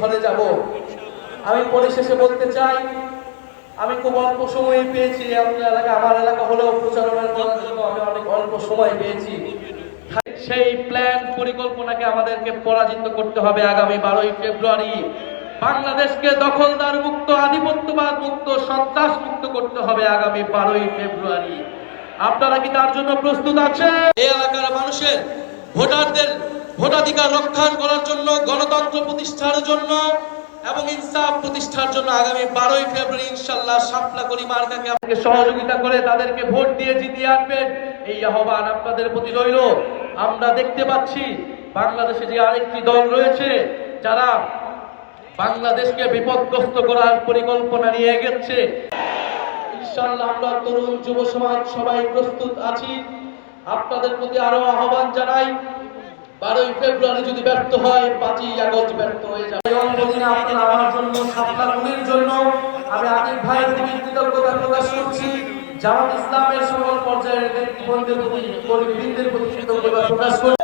ঘরে যাব। আমি পরিশেষে বলতে চাই, আমি খুব অল্প সময় পেয়েছি আমার এলাকা হলেও প্রচারণার জন্য আমি অনেক অল্প সময় পেয়েছি। সেই প্ল্যান পরিকল্পনাকে আমাদেরকে পরাজিত করতে হবে। আগামী 12ই ফেব্রুয়ারি বাংলাদেশকে দখলদার মুক্ত, আধিপত্যবাদ মুক্ত, সন্ত্রাস মুক্ত করতে হবে আগামী 12ই ফেব্রুয়ারি। আপনারা কি তার জন্য প্রস্তুত আছেন? এই এলাকার মানুষের ভোটারদের ভোটাধিকার রক্ষা করার জন্য, গণতন্ত্র প্রতিষ্ঠার জন্য এবং ইনসাফ প্রতিষ্ঠার জন্য আগামী 12ই ফেব্রুয়ারি ইনশাআল্লাহ শাপলা করি মার্কাকে আমাকে সহযোগিতা করে তাদেরকে ভোট দিয়ে জিতিয়ে আনবেন, এই আহ্বান আপনাদের প্রতি রইল। আমরা দেখতে পাচ্ছি বাংলাদেশে যে আরেকটি দল রয়েছে যারা বাংলাদেশকে বিপদগ্রস্ত করার পরিকল্পনা নিয়ে এগোচ্ছে। ইনশাআল্লাহ আমরা তরুণ যুব সমাজ সবাই প্রস্তুত আছি। আপনাদের প্রতি আরো আহ্বান জানাই, 12ই ফেব্রুয়ারি যদি ব্যর্থ হয়, 5ই আগস্ট ব্যর্থ হয়ে যাবে। আপনারা আমার জন্য, শাপলা গুলির জন্য আমি আতিক ভাইয়ের প্রতি কৃতজ্ঞতা প্রকাশ করছি। জামাত ইসলামের সকল পর্যায়ের নেতৃবৃন্দের প্রতি, কর্মীবৃন্দের প্রতি কৃতজ্ঞতা প্রকাশ করছি।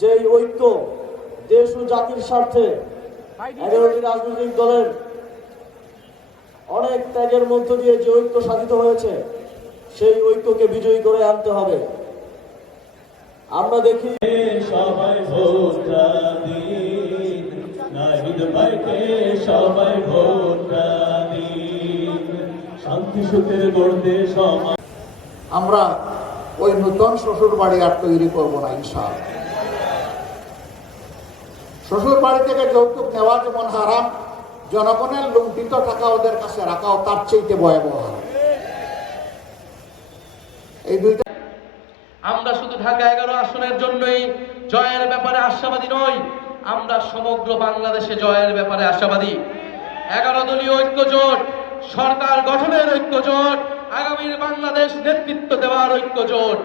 যে ঐক্য দেশ ও জাতির স্বার্থে 11টি রাজনৈতিক দলের অনেক ত্যাগের মধ্য দিয়ে যে ঐক্য সাধিত হয়েছে, সেই ঐক্যকে বিজয়ী করে আনতে হবে। আমরা দেখি সবাই ভোটটা দিন, নাহিদ ভাইকে সবাই ভোটটা দিন, শান্তি সুখের গড়তে সমাজ। আমরা ওই নতুন শ্বশুর বাড়ি আর তৈরি করবো না ইনশাআল্লাহ। শ্বশুর বাড়ি থেকে যৌতুক নেওয়া যেমন হারাম, জনগণের লুণ্ঠিত টাকা ওদের কাছে রাখাও তার চেয়ে ভয়াবহ হারাম। এই দুইটা আমরা শুধু ঢাকা 11 আসনের জন্যই জয়ের ব্যাপারে আশাবাদী নই, আমরা সমগ্র বাংলাদেশে জয়ের ব্যাপারে আশাবাদী। 11 দলীয় ঐক্যজোট, সরকার গঠনের ঐক্যজোট, আগামীর বাংলাদেশ নেতৃত্ব দেওয়ার ঐক্যজোট।